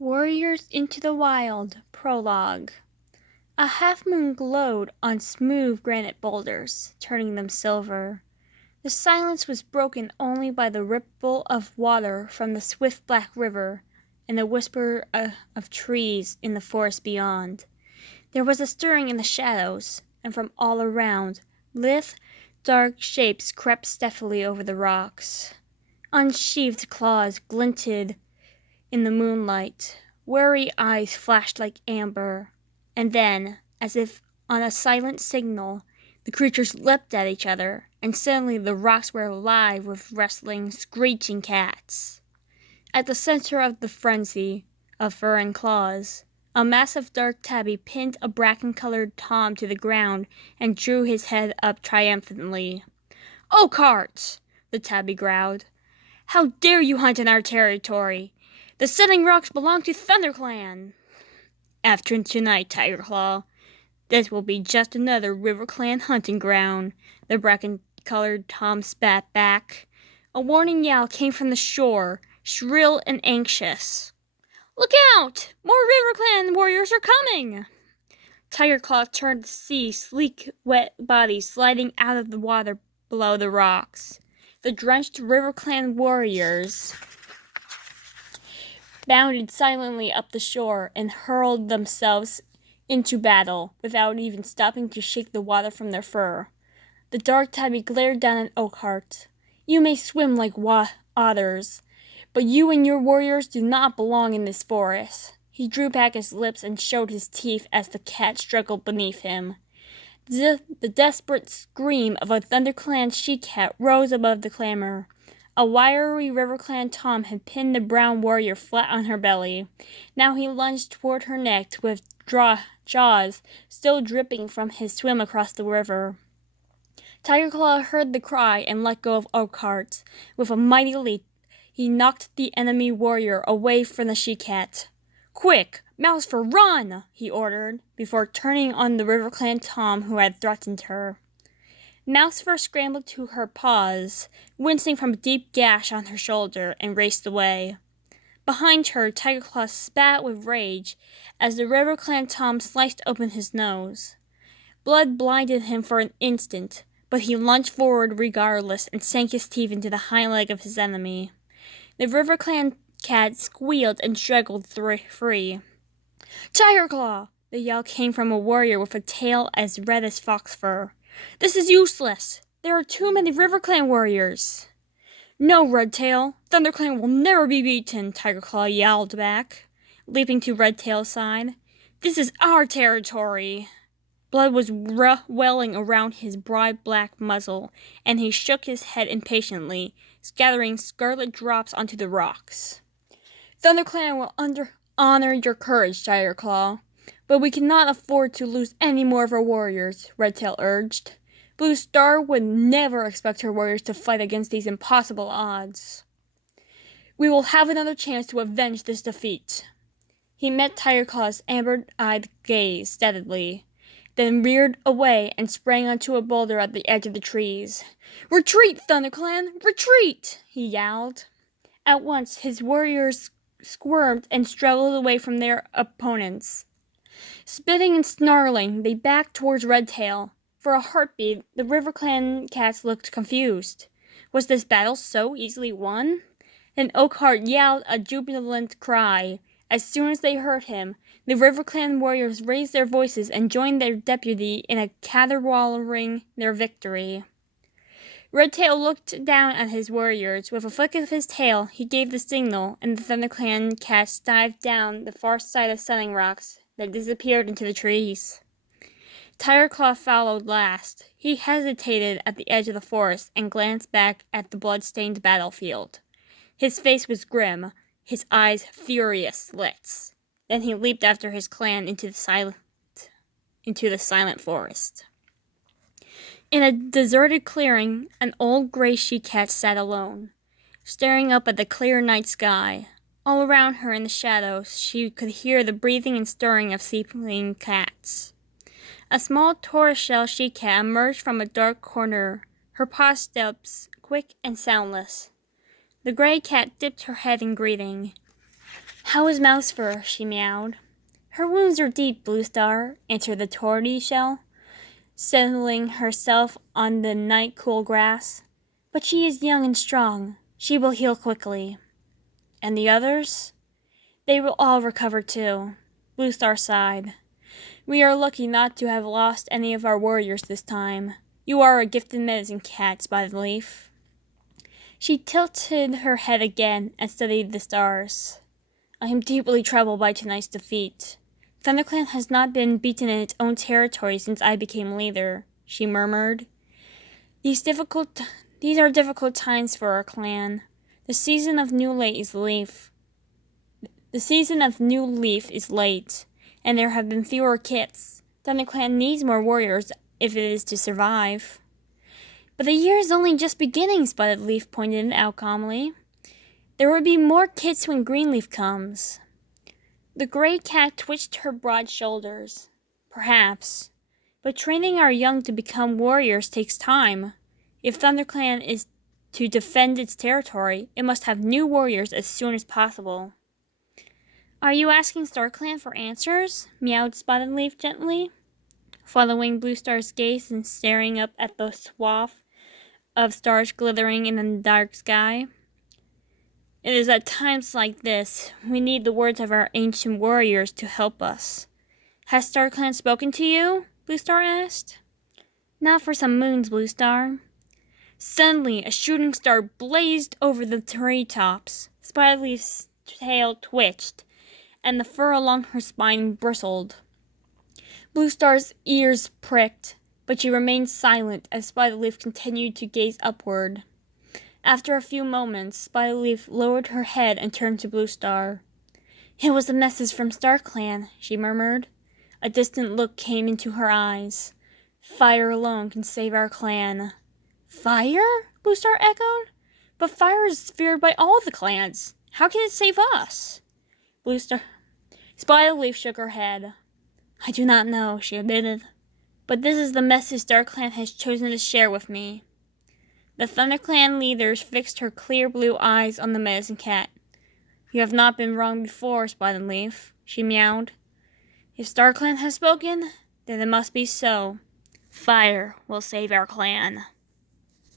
Warriors into the Wild, Prologue. A half-moon glowed on smooth granite boulders, turning them silver. The silence was broken only by the ripple of water from the swift black river and the whisper of trees in the forest beyond. There was a stirring in the shadows, and from all around, lithe, dark shapes crept stealthily over the rocks. Unsheathed claws glinted in the moonlight, wary eyes flashed like amber, and then, as if on a silent signal, the creatures leapt at each other, and suddenly the rocks were alive with wrestling, screeching cats. At the center of the frenzy of fur and claws, a massive dark tabby pinned a bracken-colored Tom to the ground and drew his head up triumphantly. "Oakheart!" the tabby growled. "How dare you hunt in our territory? The Setting Rocks belong to ThunderClan!" "After tonight, Tigerclaw, this will be just another RiverClan hunting ground," the bracken-colored Tom spat back. A warning yell came from the shore, shrill and anxious. "Look out! More RiverClan warriors are coming!" Tigerclaw turned to see sleek, wet bodies sliding out of the water below the rocks. The drenched RiverClan warriors bounded silently up the shore and hurled themselves into battle without even stopping to shake the water from their fur. The dark tabby glared down at Oakheart. "You may swim like otters, but you and your warriors do not belong in this forest." He drew back his lips and showed his teeth as the cat struggled beneath him. The desperate scream of a ThunderClan she-cat rose above the clamor. A wiry RiverClan Tom had pinned the brown warrior flat on her belly. Now he lunged toward her neck with jaws still dripping from his swim across the river. Tigerclaw heard the cry and let go of Oakheart. With a mighty leap, he knocked the enemy warrior away from the she-cat. "Quick, mouse for run!" he ordered, before turning on the RiverClan Tom who had threatened her. Mousefer scrambled to her paws, wincing from a deep gash on her shoulder, and raced away. Behind her, Tigerclaw spat with rage as the RiverClan Tom sliced open his nose. Blood blinded him for an instant, but he lunged forward regardless and sank his teeth into the hind leg of his enemy. The RiverClan cat squealed and struggled free. "Tigerclaw!" The yell came from a warrior with a tail as red as fox fur. "This is useless! There are too many RiverClan warriors!" "No, Redtail! ThunderClan will never be beaten!" Tigerclaw yelled back, leaping to Redtail's side. "This is our territory!" Blood was welling around his broad black muzzle, and he shook his head impatiently, scattering scarlet drops onto the rocks. "ThunderClan will honor your courage, Tigerclaw, but we cannot afford to lose any more of our warriors," Redtail urged. "Blue Star would never expect her warriors to fight against these impossible odds. We will have another chance to avenge this defeat." He met Tigerclaw's amber-eyed gaze steadily, then reared away and sprang onto a boulder at the edge of the trees. "Retreat, ThunderClan! Retreat!" he yelled. At once, his warriors squirmed and struggled away from their opponents. Spitting and snarling, they backed towards Redtail. For a heartbeat, the RiverClan cats looked confused. Was this battle so easily won? Then Oakheart yelled a jubilant cry. As soon as they heard him, the RiverClan warriors raised their voices and joined their deputy in a caterwauling their victory. Redtail looked down at his warriors. With a flick of his tail, he gave the signal, and the ThunderClan cats dived down the far side of Setting Rocks, then disappeared into the trees. Tigerclaw followed last. He hesitated at the edge of the forest and glanced back at the blood-stained battlefield. His face was grim, his eyes furious slits. Then he leaped after his clan into the silent forest. In a deserted clearing, an old gray she-cat sat alone, staring up at the clear night sky. All around her in the shadows, she could hear the breathing and stirring of sleeping cats. A small tortoiseshell she-cat emerged from a dark corner, her paw steps quick and soundless. The gray cat dipped her head in greeting. How is Mouse Fur? She meowed. Her wounds are deep, Blue Star, answered the tortoiseshell, settling herself on the night-cool grass. But she is young and strong. She will heal quickly. And the others? They will all recover too. Blue Star sighed. We are lucky not to have lost any of our warriors this time. You are a gifted medicine cat, Spotted Leaf. She tilted her head again and studied the stars. I am deeply troubled by tonight's defeat. ThunderClan has not been beaten in its own territory since I became leader, she murmured. These are difficult times for our clan. The season of new leaf is late, and there have been fewer kits. ThunderClan needs more warriors if it is to survive. But the year is only just beginning, Spotted Leaf pointed out calmly. There will be more kits when Greenleaf comes. The gray cat twitched her broad shoulders. Perhaps. But training our young to become warriors takes time. If ThunderClan is to defend its territory, it must have new warriors as soon as possible. Are you asking StarClan for answers? Meowed Spotted Leaf gently, following Blue Star's gaze and staring up at the swath of stars glittering in the dark sky. It is at times like this we need the words of our ancient warriors to help us. Has StarClan spoken to you? Blue Star asked. Not for some moons, Blue Star. Suddenly, a shooting star blazed over the treetops. Spotted Leaf's tail twitched, and the fur along her spine bristled. Blue Star's ears pricked, but she remained silent as Spotted Leaf continued to gaze upward. After a few moments, Spotted Leaf lowered her head and turned to Blue Star. It was a message from StarClan, she murmured. A distant look came into her eyes. Fire alone can save our clan. Fire? Blue Star echoed. But fire is feared by all the clans. How can it save us? Spotted Leaf shook her head. I do not know, she admitted. But this is the message StarClan has chosen to share with me. The ThunderClan leaders fixed her clear blue eyes on the medicine cat. You have not been wrong before, Spotted Leaf, she meowed. If StarClan has spoken, then it must be so. Fire will save our clan.